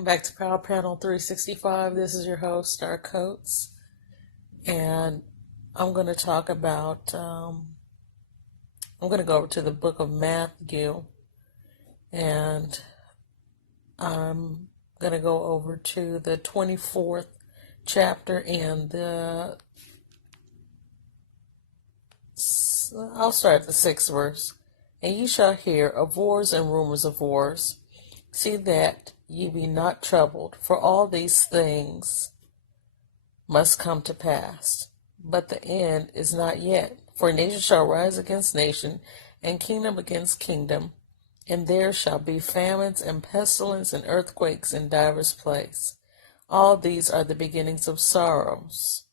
Welcome back to Power Panel 365. This is your host, Star Coates, and I'm going to talk about, I'm going to go over to the book of Matthew, and I'm going to go over to the 24th chapter and I'll start at the 6th verse. And ye shall hear of wars and rumors of wars. See that ye be not troubled, for all these things must come to pass. But the end is not yet. For nation shall rise against nation, and kingdom against kingdom, and there shall be famines and pestilence and earthquakes in divers places. All these are the beginnings of sorrows.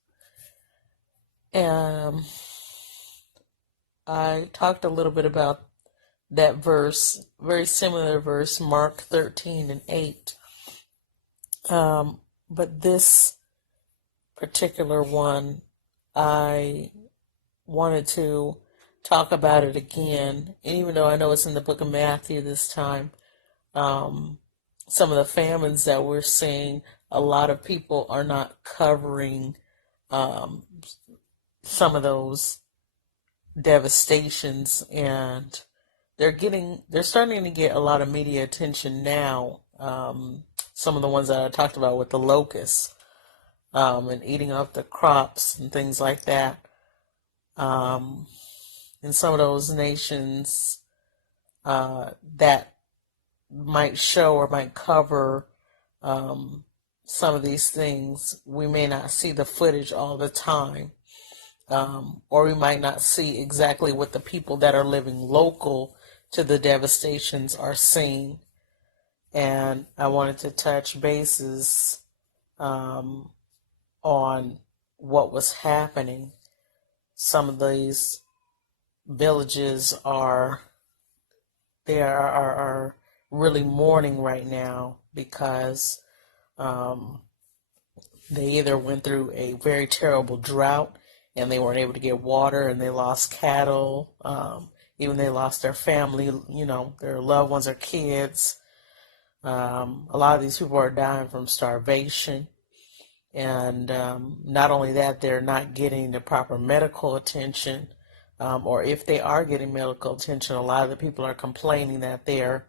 And I talked a little bit about that verse, very similar verse, Mark 13 and 8. But this particular one, I wanted to talk about it again. And even though I know it's in the book of Matthew this time, some of the famines that we're seeing, a lot of people are not covering some of those devastations, and they're starting to get a lot of media attention now. Some of the ones that I talked about with the locusts, and eating up the crops and things like that. In some of those nations that might show or might cover some of these things, we may not see the footage all the time. Or we might not see exactly what the people that are living local to the devastations are seeing. And I wanted to touch bases on what was happening. Some of these villages are really mourning right now because they either went through a very terrible drought and they weren't able to get water, and they lost cattle, even they lost their family, their loved ones, their kids. A lot of these people are dying from starvation. And not only that, they're not getting the proper medical attention, or if they are getting medical attention, a lot of the people are complaining that they're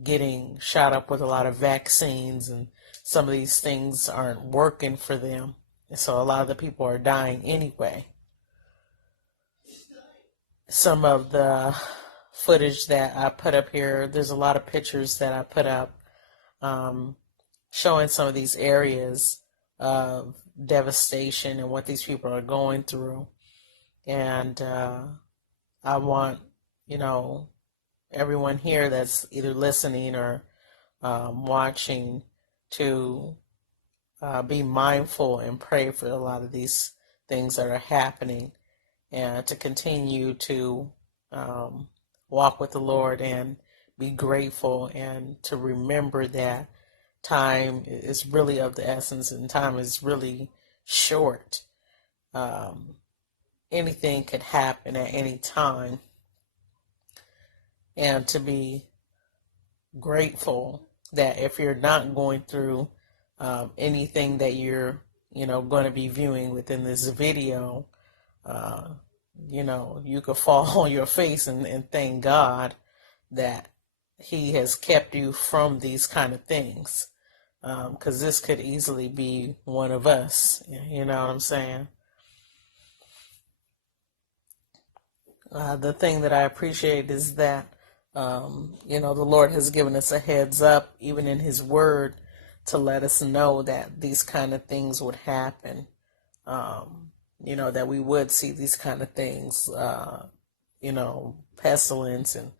getting shot up with a lot of vaccines, and some of these things aren't working for them. And so a lot of the people are dying anyway. Some of the footage that I put up here, there's a lot of pictures that I put up showing some of these areas of devastation and what these people are going through. And I want, everyone here that's either listening or watching to be mindful and pray for a lot of these things that are happening, and to continue to walk with the Lord and be grateful, and to remember that time is really of the essence and time is really short. Anything could happen at any time, and to be grateful that if you're not going through anything that you're going to be viewing within this video, you could fall on your face and thank God that he has kept you from these kind of things, because this could easily be one of us. You know what I'm saying? The thing that I appreciate is that the Lord has given us a heads up, even in his word, to let us know that these kind of things would happen. That we would see these kind of things, pestilence and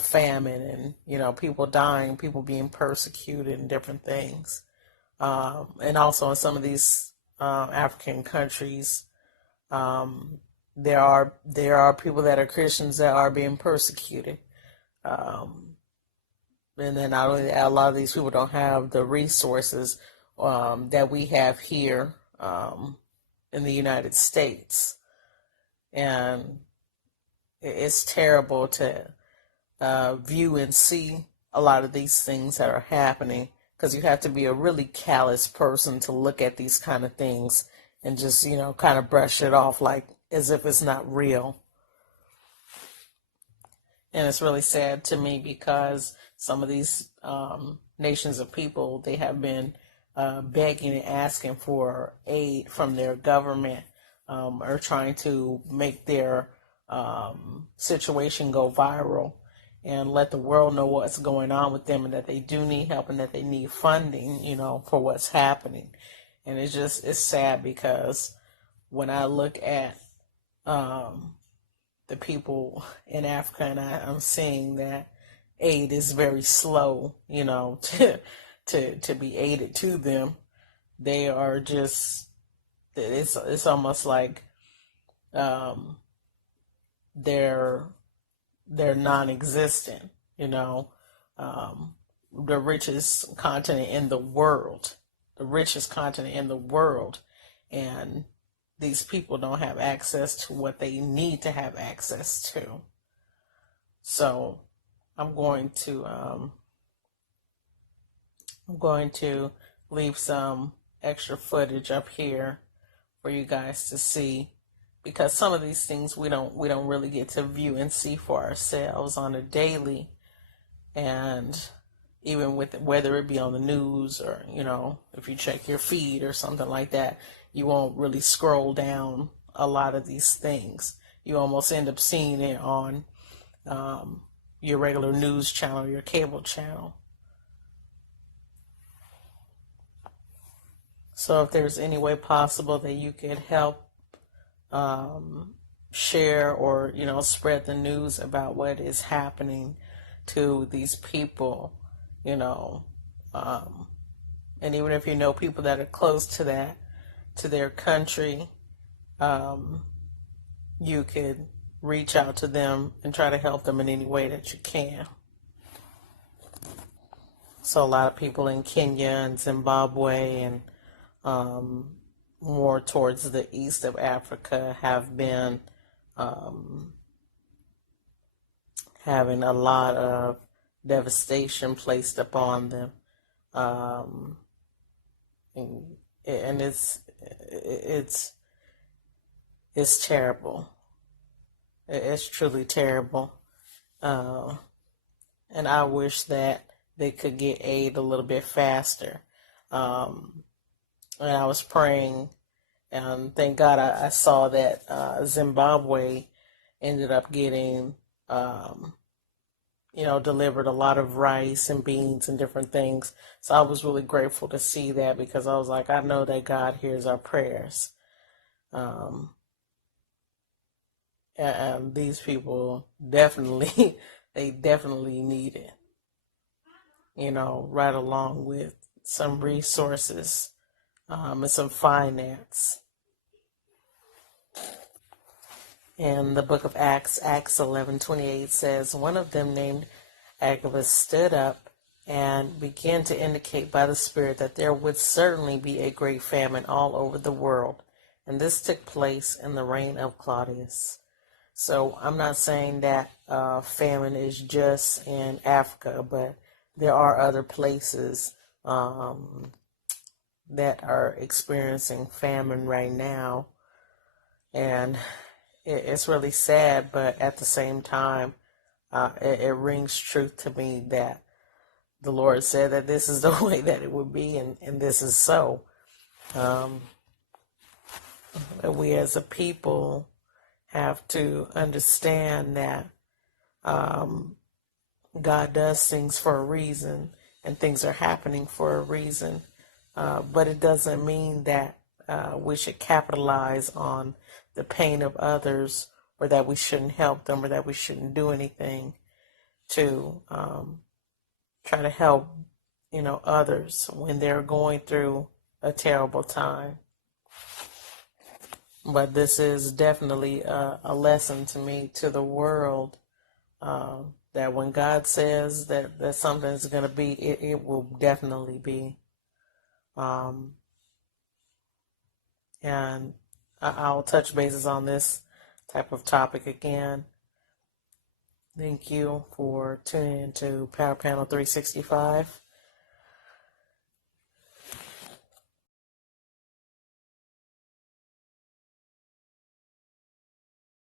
famine, and, people dying, people being persecuted and different things. And also in some of these African countries, there are people that are Christians that are being persecuted. And then not only that, a lot of these people don't have the resources that we have here in the United States. And it's terrible to view and see a lot of these things that are happening, because you have to be a really callous person to look at these kind of things and just, kind of brush it off like as if it's not real. And it's really sad to me because some of these nations of people, they have been begging and asking for aid from their government, or trying to make their situation go viral and let the world know what's going on with them, and that they do need help and that they need funding, for what's happening. And it's sad because when I look at the people in Africa, and I'm seeing that aid is very slow, to be aided to them. They are just, it's almost like they're non-existent. The richest continent in the world, and these people don't have access to what they need to have access to. So I'm going to leave some extra footage up here for you guys to see, because some of these things we don't really get to view and see for ourselves on a daily. And even with whether it be on the news or, if you check your feed or something like that, you won't really scroll down a lot of these things. You almost end up seeing it on your regular news channel, your cable channel. So if there's any way possible that you could help share or, spread the news about what is happening to these people, and even if you know people that are close to that, to their country, you could reach out to them and try to help them in any way that you can. So a lot of people in Kenya and Zimbabwe and more towards the east of Africa have been having a lot of devastation placed upon them, and it's terrible. It's truly terrible, and I wish that they could get aid a little bit faster. And I was praying, and thank God I saw that Zimbabwe ended up getting, delivered a lot of rice and beans and different things. So I was really grateful to see that, because I was like, I know that God hears our prayers. And these people definitely, they definitely need it, right along with some resources and some finance. In the book of Acts 11:28 says, one of them named Agabus stood up and began to indicate by the Spirit that there would certainly be a great famine all over the world. And this took place in the reign of Claudius. So I'm not saying that famine is just in Africa, but there are other places that are experiencing famine right now. And it's really sad, but at the same time, it rings truth to me that the Lord said that this is the way that it would be, and this is so. We as a people have to understand that God does things for a reason, and things are happening for a reason. But it doesn't mean that we should capitalize on the pain of others, or that we shouldn't help them, or that we shouldn't do anything to try to help, others when they're going through a terrible time. But this is definitely a lesson to me, to the world, that when God says that something's going to be, it will definitely be. And I'll touch bases on this type of topic again Thank you for tuning into Power Panel 365.